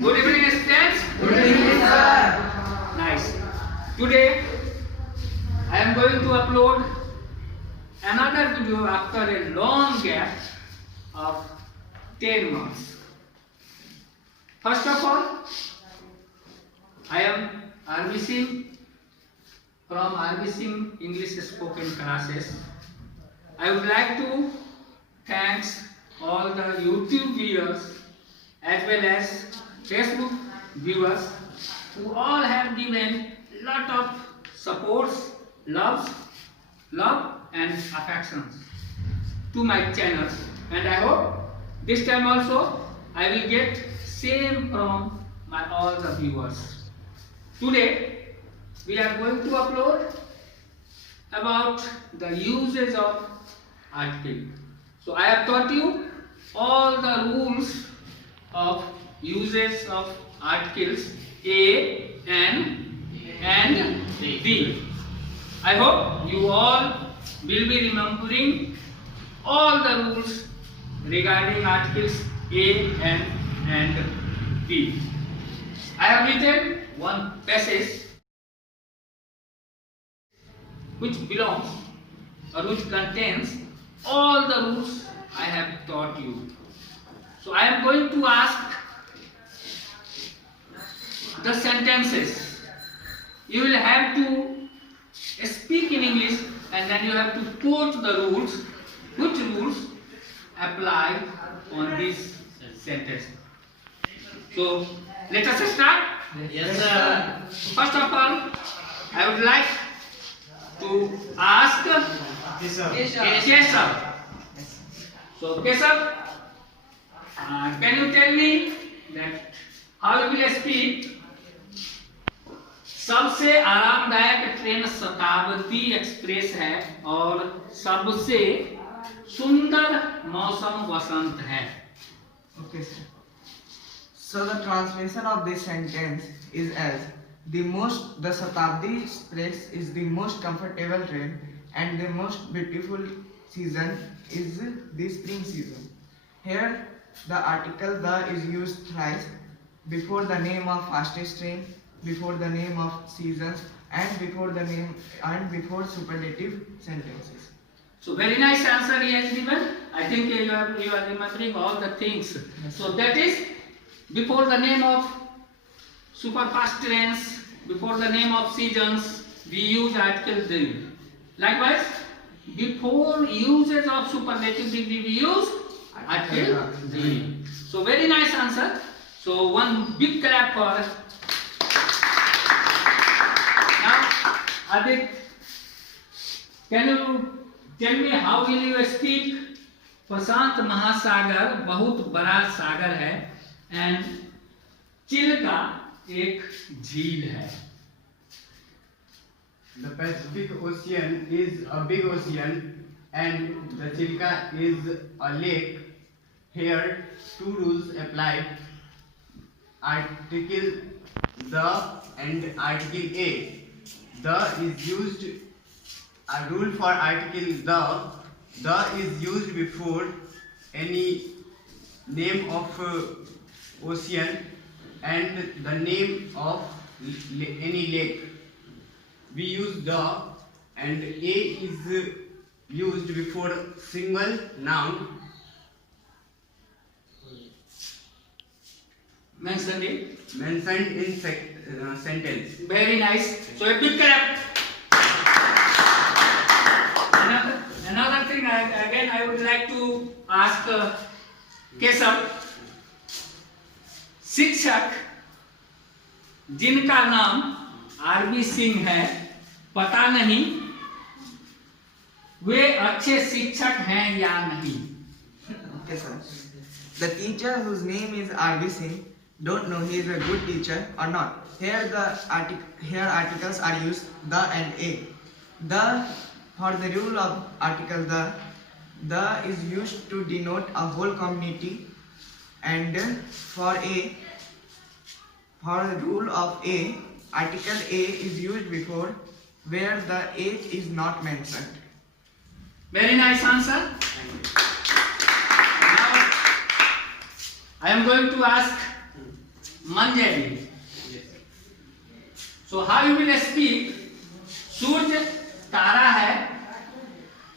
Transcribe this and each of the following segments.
Good evening, students. Good evening, sir. Nice. Today, I am going to upload another video after a long gap of 10 months. First of all, I am RB Singh from RB Singh English spoken classes. I would like to thank all the YouTube viewers as well as Facebook viewers who all have given lot of supports, love and affections to my channel, and I hope this time also I will get same from my all the viewers. Today we are going to upload about the usage of article. So I have taught you all the rules of usage of articles A, N and D. I hope you all will be remembering all the rules regarding articles A, N and D. I have written one passage which belongs or which contains all the rules I have taught you. So I am going to ask the sentences. You will have to speak in English and then you have to quote the rules. Which rules apply on this sentence? So let us start. Yes, sir. First of all, I would like to ask Keshav. So Keshav, can you tell me that how you will speak? सबसे आरामदायक train शताब्दी express है और सबसे सुंदर मौसम वसंत है. Okay, sir. So the translation of this sentence is as the Shatabdi Express is the most comfortable train and the most beautiful season is the spring season. Here the article the is used thrice before the name of fastest train, before the name of seasons and before the name and before superlative sentences. So very nice answer he has given. I think you are remembering all the things. So that is before the name of superfast trains, before the name of seasons, we use article the. Likewise, before usage of superlative degree we use article the. So very nice answer. So one big clap for. Now, Adit, can you tell me how will you speak? प्रशांत महासागर बहुत बड़ा सागर है and Chilka एक झील है. The Pacific Ocean is a big ocean and the Chilka is a lake. Here two rules apply. Article the and article a. The is used, a rule for article the is used before any name of ocean and the name of any lake. We use the, and a is used before single noun. Mentioned it. Mentioned in sentence. Very nice. So a big clap. Another thing, again I would like to ask Keshav. शिक्षक जिनका नाम RB Singh है, पता नहीं वे अच्छे शिक्षक हैं या नहीं. Okay, sir. The teacher whose name is RB Singh don't know he is a good teacher or not. Here articles are used the and a. The for the rule of article the is used to denote a whole community, and for the rule of a, article a is used before where the age is not mentioned. Very nice answer. Now I am going to ask Manjari. So how you will speak? सूर्य तारा है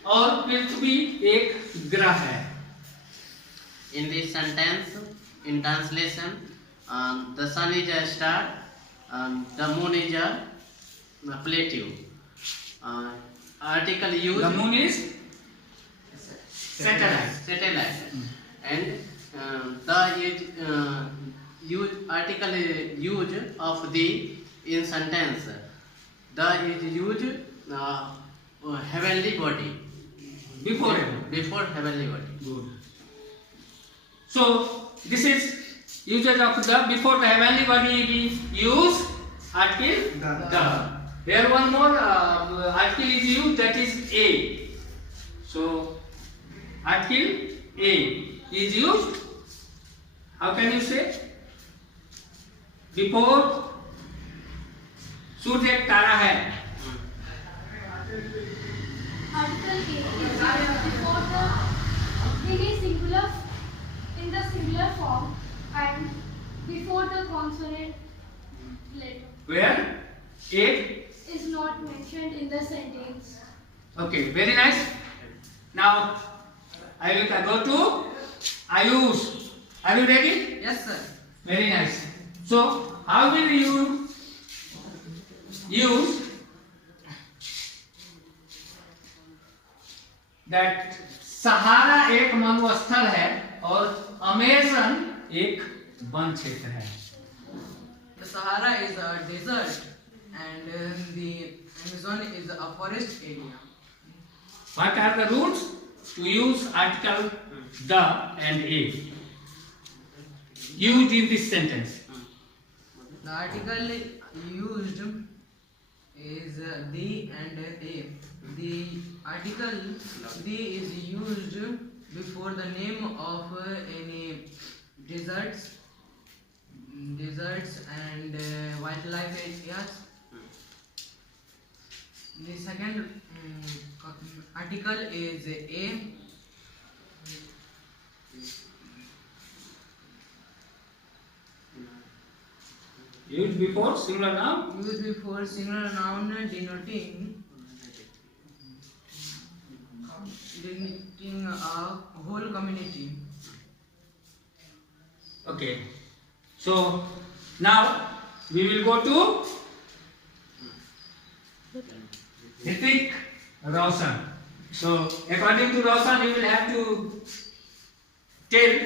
और पृथ्वी एक ग्रह है. In this sentence, in translation, the sun is a star, the moon is a plateau. Article used. The moon is satellite. Satellite. And the article is used of the in sentence. The is used heavenly body. Before. Before heavenly body. Good. So this is usage of the before the heavenly body we use article the. Here one more article is used, that is a. So article a is used. How can you say? Before सूर्य एक तारा है. Article A is before in the singular form and before the consonant letter Where a is not mentioned in the sentence. Okay, very nice. Now I will go to Ayush. Are you ready? Yes, sir. Very nice. So how will you use that सहारा एक मरुस्थल है और Amazon एक one क्षेत्र है. The Sahara is a desert and the Amazon is a forest area. What are the rules to use article the and a used in this sentence? The article used is the and a. The article the is used before the name of any deserts and wildlife areas. The second article is a. Used before singular noun. Used before singular noun denoting a whole community. Okay. So now we will go to Hrithik Roshan. So according to Roshan, you will have to tell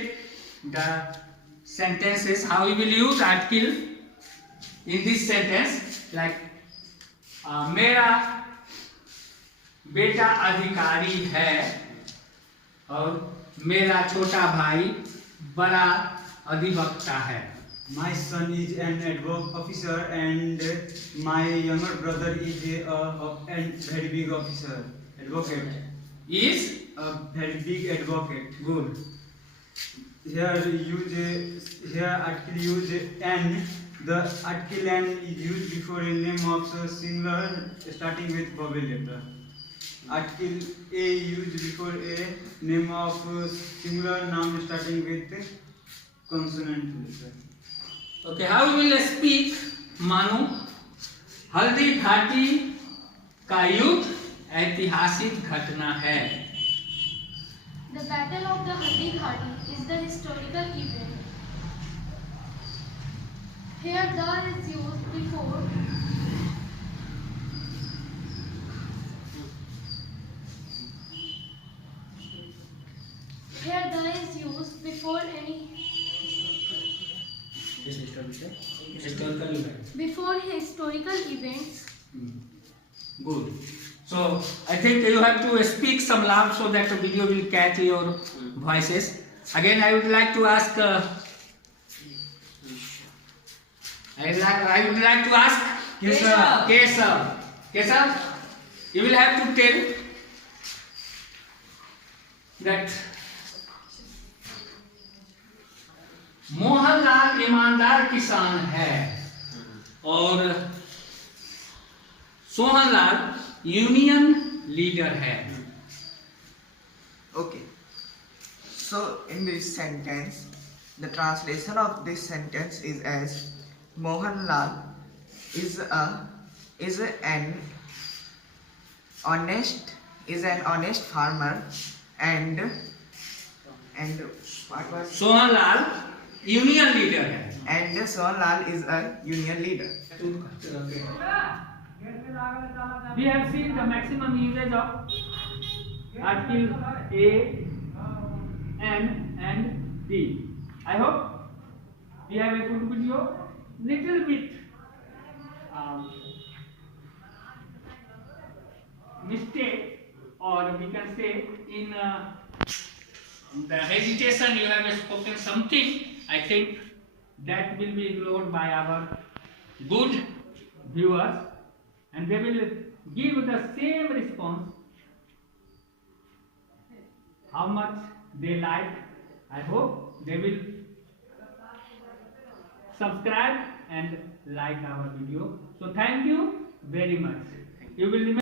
the sentences how you will use article in this sentence, like मेरा बेटा अधिकारी है और मेरा छोटा भाई बड़ा अधिवक्ता है. My son is an officer and my younger brother is a very big officer, advocate. Is A very big advocate. good. Here article use and. The article and is used before a name of singular starting with vowel letter. Article A used before a name of singular noun starting with consonant letter. Okay, how we will speak? मानो हल्दी घाटी का युद्ध ऐतिहासिक घटना है. The Battle of the Haldi Ghati is the historical event. Here the is used before any historical event. before historical events. Good. So I think you have to speak some loud so that the video will catch your voices. Again, I would like to ask. I would like to ask Kesav. You will have to tell that Mohanlal ईमानदार किसान है और Sohanlal union leader है. Okay. So in this sentence, The translation of this sentence is as Mohanlal is an honest farmer and what was Sohanlal union leader है. and Sonlal is a union leader. We have seen the maximum usage of article A, N and D. I hope we have a good video. Little bit mistake, or we can say in the hesitation you have spoken something. I think that will be ignored by our good viewers, and they will give the same response how much they like. I hope they will subscribe and like our video. So thank you very much. You will remember